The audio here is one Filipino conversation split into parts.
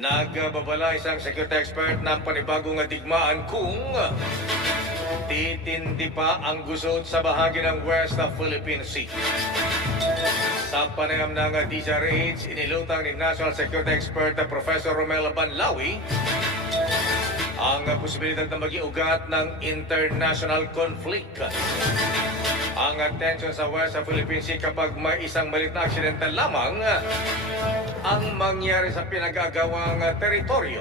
Nagbabala isang security expert ng panibagong digmaan kung titindi pa ang gusot sa bahagi ng West Philippine Sea. Sa panayam ng DZRH, inilutang ni National Security Expert Professor Romel Banlawi ang posibilidad na maging ugat ng international conflict. Ang tension sa West Philippine Sea kapag may isang maliit na aksidente lamang ang mangyari sa pinag-agawang teritoryo.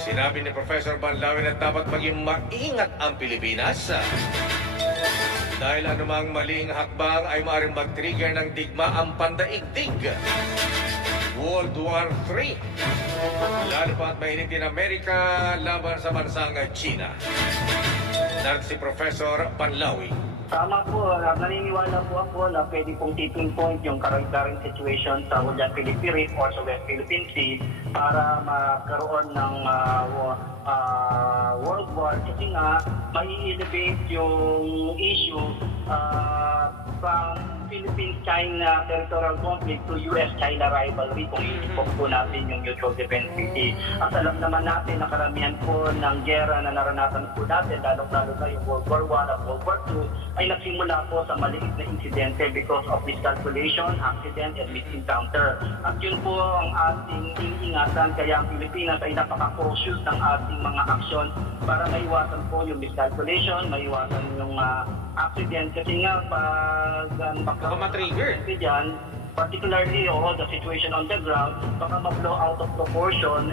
Sinabi ni Professor Banlawi na dapat maging maingat ang Pilipinas dahil anumang maling hakbang ay maaaring mag-trigger ng digmaang pandaigdig. World War III. Lalo pa at mainit din Amerika laban sa bansang China. Narito si Professor Banlawi. Tama po, naniniwala po ako na pwede pong tipping point yung current situation sa Western Philippine Reef or sa West Philippine Sea para magkaroon ng World War kasi nga mai-elevate yung issue from Philippine-China territorial conflict to US-China rivalry kung iipok po natin yung mutual defense treaty. At alam naman natin na karamihan po ng gera na naranasan po natin, lalong-lalo na yung World War I at World War II, ay nagsimula po sa maliit na insidente because of miscalculation, accident, and misencounter. At yun po ang ating iingatan, kaya ang Pilipinas ay napaka-cautious ng ating mga aksyon para maiwasan po yung miscalculation, maiwasan yung accident. Kasi nga, pag ma-trigger dyan, particularly the situation on the ground, baka ma-blow out of proportion.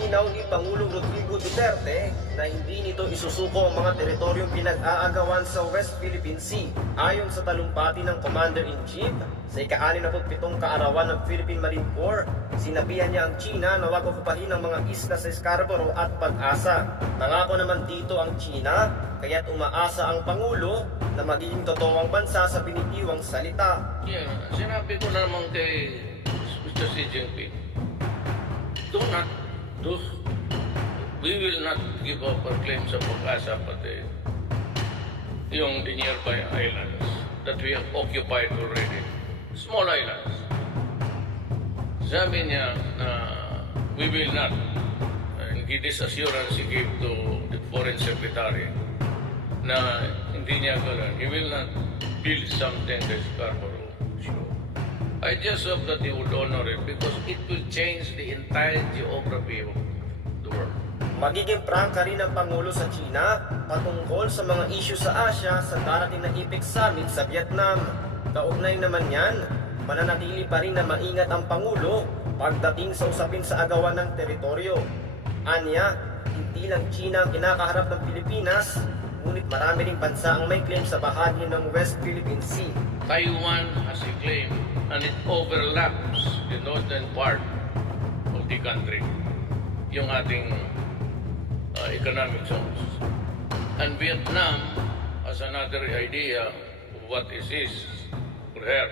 Inaw ni Pangulong Rodrigo Duterte na hindi nito isusuko ang mga teritoryong pinag-aagawan sa West Philippine Sea. Ayon sa talumpati ng Commander-in-Chief, sa ika-67 kaarawan ng Philippine Marine Corps, sinabihan niya ang China na huwag okupahin ang mga isla sa Scarborough at Pag-asa. Nangako naman dito ang China, kaya't umaasa ang Pangulo na magiging totoo ang bansa sa binitiwang salita. Sinabi ko naman kay Mr. Xi Jinping, we will not give up our claim sa Pag-asa pati yung the nearby islands that we have occupied already. Small islands. Sabi niya na we will not, and this assurance he gave to the Foreign Secretary na hindi niya gano'n. He will not build something that Scarborough show. I just hope that he would honor it because it will change the entire geography of the world. Magiging prangka rin ang Pangulo sa China patungkol sa mga issue sa Asia sa darating na IPEC Summit sa Vietnam. Kaugnay naman yan, mananatili pa rin na maingat ang Pangulo pagdating sa usapin sa agawan ng teritoryo. Anya, hindi lang China ang kinakaharap ng Pilipinas, ngunit marami ring bansa ang may claim sa bahagi ng West Philippine Sea. Taiwan has a claim and it overlaps the northern part of the country, yung ating economic zones. And Vietnam has another idea of what is his or her.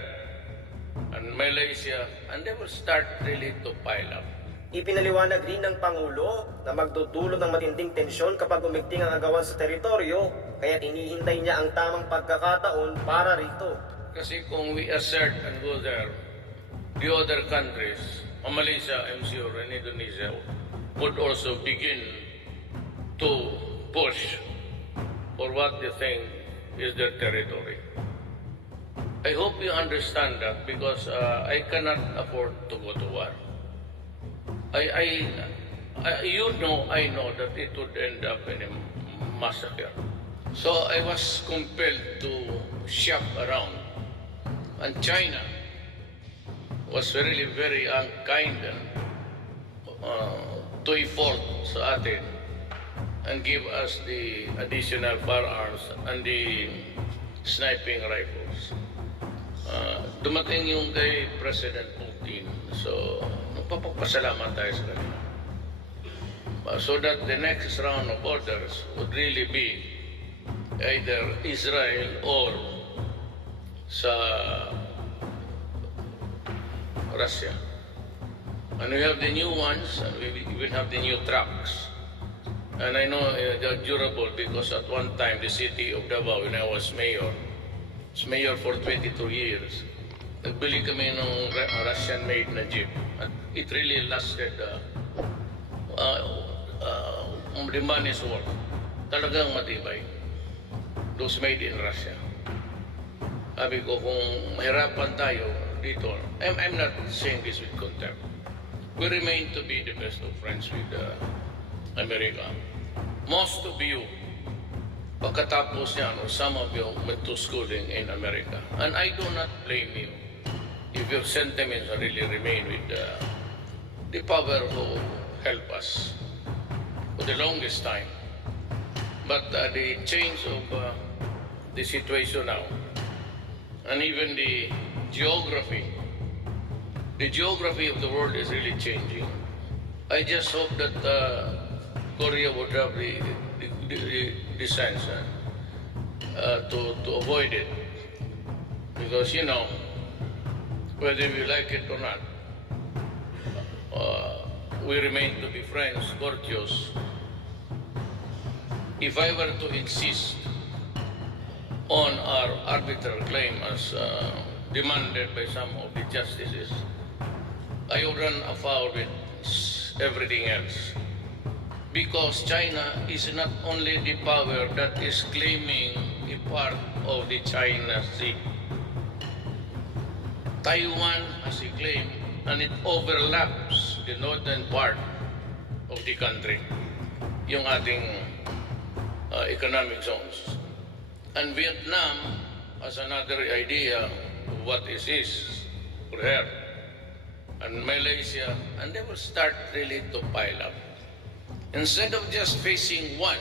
And Malaysia, and they will start really to pile up. Ipinaliwanag rin ng Pangulo na magdudulot ng matinding tensyon kapag umigting ang agawan sa teritoryo, kaya hinihintay niya ang tamang pagkakataon para rito. Kasi kung we assert and go there, the other countries, Malaysia, I'm sure, and Indonesia, would also begin to push for what they think is their territory. I hope you understand that because I cannot afford to go to war. I know that it would end up in a massacre. So I was compelled to shop around. And China was really very unkind and to effort sa atin and give us the additional firearms and the sniping rifles. Dumating yung kay President Putin, so nagpapagpasalamat tayo sa kanila. So that the next round of orders would really be either Israel or sa Russia. And we have the new ones, and we will have the new trucks. And I know they're durable because at one time the city of Davao, when I was mayor for 22 years, nagbili kami ng Russian-made na jeep. At it really lasted the money's worth. Talagang matibay. Those made in Russia. Sabi ko, kung mahirapan tayo dito, I'm not saying this with contempt. We remain to be the best of friends with America. Most of you, pagkatapos niya, some of you went to schooling in America. And I do not blame you if your sentiments really remain with the power who help us for the longest time. But the change of the situation now, and even the geography of the world is really changing. I just hope that Korea would have the sense to avoid it. Because, you know, whether we like it or not, we remain to be friends, courteous. If I were to insist on our arbitral claim as demanded by some of the justices, I would run afoul with everything else. Because China is not only the power that is claiming a part of the China Sea. Taiwan has a claim and it overlaps the northern part of the country, yung ating economic zones. And Vietnam has another idea of what is his or her. And Malaysia, and they will start really to pile up. Instead of just facing one,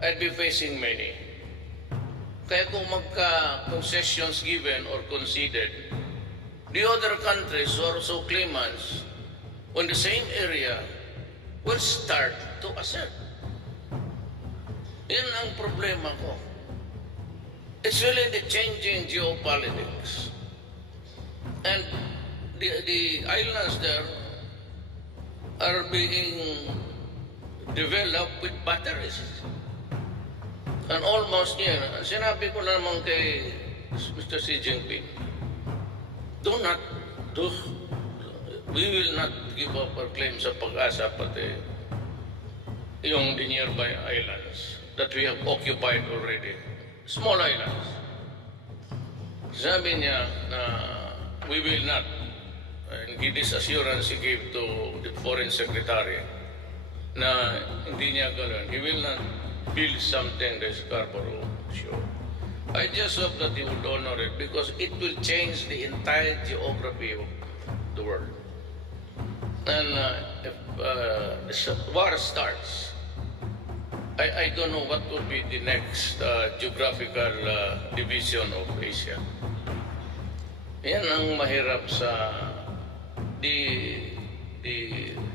I'd be facing many. Kaya kung magka-concessions given or conceded, the other countries or so claimants on the same area will start to assert. Yan ang problema ko. It's really the changing geopolitics. And the islands there are being developed with batteries. And almost yan, sinabi ko na naman kay Mr. Xi Jinping, we will not give up our claim sa Pag-asa pati yung the nearby islands that we have occupied already. Small islands. Sabi niya na we will not, and this assurance he gave to the foreign secretary na hindi niya gano'n. He will not build something that is Scarborough Show. I just hope that he would honor it because it will change the entire geography of the world. And if the war starts, I don't know what will be the next geographical division of Asia. Yan ang mahirap sa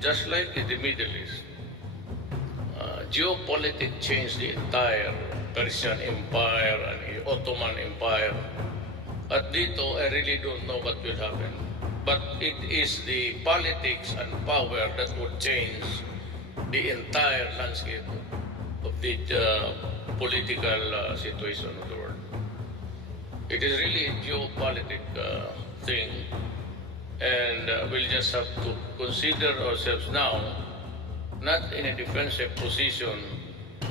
just like in the Middle East. Geopolitics changed the entire Persian Empire and the Ottoman Empire. At dito, I really don't know what will happen. But it is the politics and power that would change the entire landscape of the political situation of the world. It is really a geopolitic thing, and we'll just have to consider ourselves now, not in a defensive position,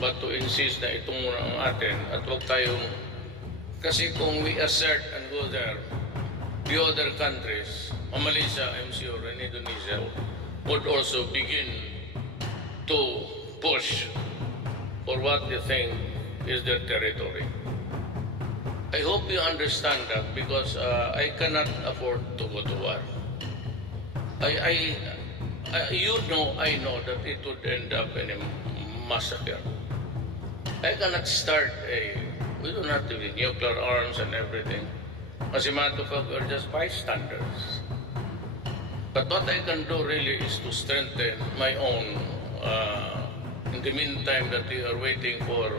but to insist na itong muna ang atin at huwag tayong, kasi kung we assert and go there, the other countries, Malaysia, I'm sure, and Indonesia, would also begin to push for what they think is their territory. I hope you understand that because I cannot afford to go to war. I know that it would end up in a massacre. I cannot start we don't have to be nuclear arms and everything. As a matter of fact, we're just bystanders. But what I can do really is to strengthen my own, in the meantime that we are waiting for.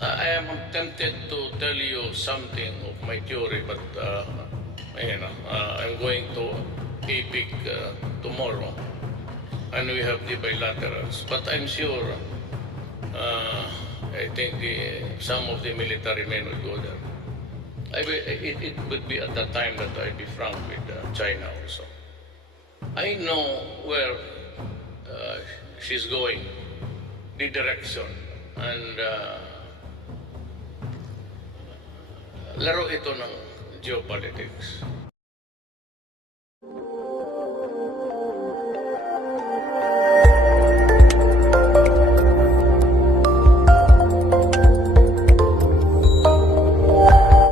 I am tempted to tell you something of my theory, but I'm going to APIC tomorrow, and we have the bilaterals. But I'm sure, I think some of the military men will go there. it would be at that time that I'd be frank with China also. I know where she's going, the direction, and laro ito ng geopolitics.